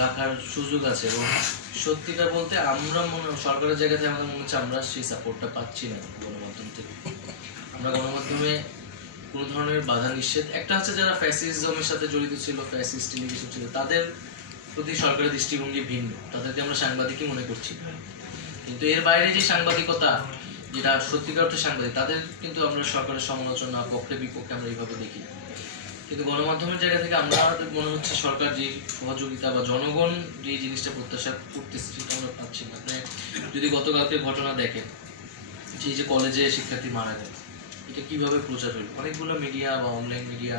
রাখার সুযোগ আছে এবং সত্যিকার বলতে আমরা মনে সরকারের আমাদের মনে হচ্ছে আমরা সেই সাপোর্টটা পাচ্ছি না গণমাধ্যম থেকে। আমরা গণমাধ্যমে কোনো ধরনের বাধা নিষেধ। একটা হচ্ছে যারা ফ্যাসিজমের সাথে জড়িত ছিল ছিল, তাদের প্রতি সরকারের দৃষ্টিভঙ্গি ভিন্ন। তাদেরকে আমরা সাংবাদিকই মনে করছি। কিন্তু এর বাইরে যে সাংবাদিকতা, যেটা সত্যিকার অর্থে সাংবাদিক, তাদের কিন্তু আমরা সরকারের সমালোচনা পক্ষে বিপক্ষে আমরা এইভাবে দেখি। কিন্তু গণমাধ্যমের জায়গা থেকে আমরা মনে হচ্ছে সরকার যে সহযোগিতা বা জনগণ যে জিনিসটা প্রত্যাশা করতেছে সেটা আমরা পাচ্ছি না। আপনি যদি গতকালকে ঘটনা দেখেন যে যে কলেজে শিক্ষার্থী মারা গেল, এটা কীভাবে প্রচার হলো? অনেকগুলো মিডিয়া বা অনলাইন মিডিয়া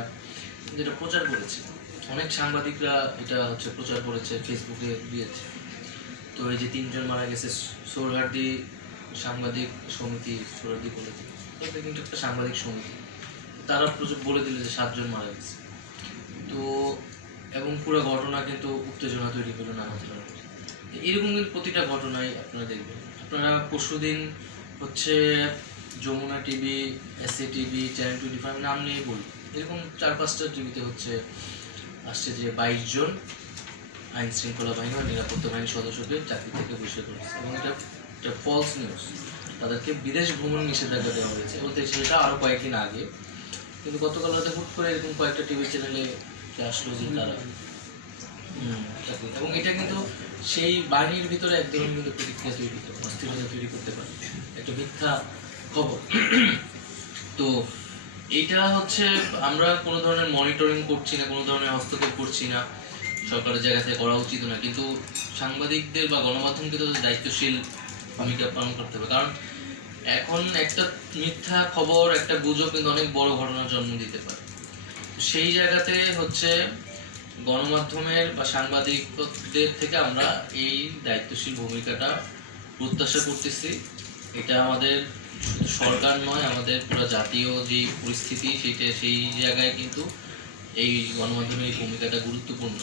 যেটা প্রচার করেছে। অনেক সাংবাদিকরা এটা হচ্ছে প্রচার করেছে ফেসবুকে দিয়েছে। তো এই যে তিনজন মারা গেছে, সোরহার্দি সাংবাদিক সমিতি, সোরহার্দি কলেজ। এটা কিন্তু একটা সাংবাদিক সমিতি। তারা প্রচুর বলে দিল যে সাতজন মারা গেছে। তো, এবং পুরো ঘটনা কিন্তু উত্তেজনা তৈরি করল নানা ধরনের এরকম কিন্তু প্রতিটা ঘটনাই আপনারা দেখবেন। আপনারা পরশুদিন হচ্ছে Jamuna TV, SA TV, channel twenty five নাম নিয়ে বলি। এরকম চার পাঁচটা টিভিতে হচ্ছে আসছে যে বাইশ জন আইন শৃঙ্খলা বাহিনী বা নিরাপত্তা বাহিনীর সদস্যকে চাকরি থেকে বহিষ্কার করেছে এবং এটা এটা ফলস নিউজ তাদেরকে বিদেশ ভ্রমণ নিষেধাজ্ঞা দেওয়া হয়েছে। বলতে সেটা আরও কয়েকদিন আগে কিন্তু গতকাল রাতে হুট করে এরকম কয়েকটা টিভি চ্যানেলে আসলো যে তারা। এবং এটা কিন্তু সেই বাহিনীর ভিতরে এক ধরনের কিন্তু প্রতিক্রিয়া তৈরি করে অস্থিরতা তৈরি করতে পারে। একটা মিথ্যা খবর। তো এটা হচ্ছে আমরা কোনো ধরনের মনিটরিং করছি না কোনো ধরনের হস্তক্ষেপ করছি না। সরকারের জায়গা থেকে করা উচিত না। কিন্তু সাংবাদিকদের বা গণমাধ্যমকে তো দায়িত্বশীল ভূমিকা পালন করতে হবে। কারণ এখন একটা মিথ্যা খবর, একটা গুজব কিন্তু অনেক বড় ঘটনার জন্ম দিতে পারে। সেই জায়গাতে হচ্ছে গণমাধ্যমের বা সাংবাদিকদের থেকে আমরা এই দায়িত্বশীল ভূমিকাটা প্রত্যাশা করতেছি। এটা আমাদের শুধু সরকার নয়, আমাদের পুরো জাতীয় যে পরিস্থিতি, সেইটা, সেই জায়গায় কিন্তু এই গণমাধ্যমের এই ভূমিকাটা গুরুত্বপূর্ণ।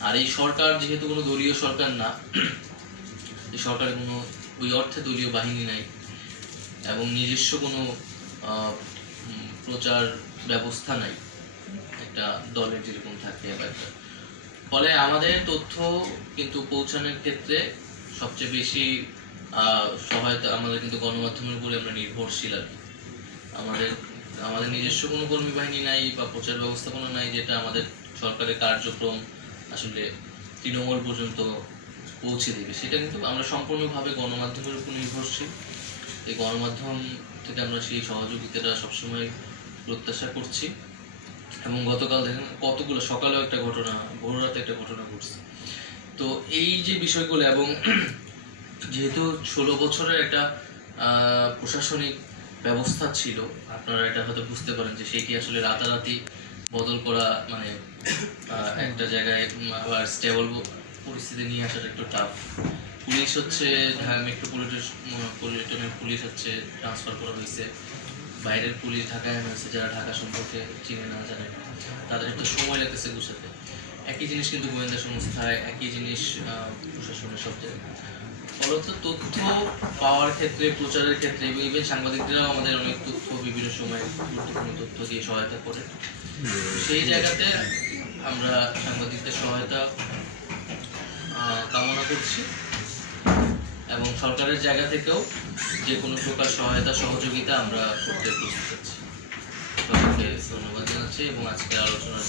আর এই সরকার যেহেতু কোনো দলীয় সরকার না, এই সরকারের কোনো ওই অর্থে দলীয় বাহিনী নাই এবং নিজস্ব কোনো প্রচার ব্যবস্থা নাই। একটা দলের যেরকম থাকে বা একটা। ফলে আমাদের তথ্য কিন্তু পৌঁছানোর ক্ষেত্রে সবচেয়ে বেশি সহায়তা আমাদের কিন্তু গণমাধ্যমের উপরে আমরা নির্ভরশীল আর কি। আমাদের আমাদের নিজস্ব কোনো কর্মী বাহিনী নাই বা প্রচার ব্যবস্থাপনা নাই যেটা আমাদের সরকারের কার্যক্রম আসলে তৃণমূল পর্যন্ত পৌঁছে দেবে। সেটা কিন্তু আমরা সম্পূর্ণভাবে গণমাধ্যমের উপর নির্ভরশীল। এই গণমাধ্যম থেকে আমরা সেই সহযোগিতাটা সবসময় প্রত্যাশা করছি। এবং গতকাল দেখেন কতগুলো, সকালেও একটা ঘটনা, ভোর রাতে একটা ঘটনা ঘটছে। তো এই যে বিষয়গুলো এবং যেহেতু ষোলো বছরের একটা প্রশাসনিক ব্যবস্থা ছিল, আপনারা এটা হয়তো বুঝতে পারেন যে সেটি আসলে রাতারাতি বদল করা মানে একটা জায়গায় আবার স্টেবল পরিস্থিতি নিয়ে আসাটা একটু টাফ পুলিশ হচ্ছে ঢাকা মেট্রোপলিটনের পুলিশ হচ্ছে ট্রান্সফার করা হয়েছে বাইরের পুলিশ ঢাকায় হয়েছে যারা ঢাকা সম্পর্কে চিনে না জানে। তাদের একটু সময় লাগতেছে গুছাতে। একই জিনিস কিন্তু গোয়েন্দা সংস্থায়, একই জিনিস প্রশাসনের সব জায়গায়। ফলত তথ্য পাওয়ার ক্ষেত্রে, প্রচারের ক্ষেত্রে, এবং ইভেন সাংবাদিকরাও আমাদের অনেক তথ্য, বিভিন্ন সময় গুরুত্বপূর্ণ তথ্য দিয়ে সহায়তা করে। সেই জায়গাতে আমরা সাংবাদিকদের সহায়তা কামনা করছি। এবং সরকারের জায়গা থেকেও যে কোনো প্রকার সহায়তা সহযোগিতা আমরা করতে প্রস্তুত আছি। সবাইকে ধন্যবাদ জানাচ্ছি এবং আজকে আলোচনার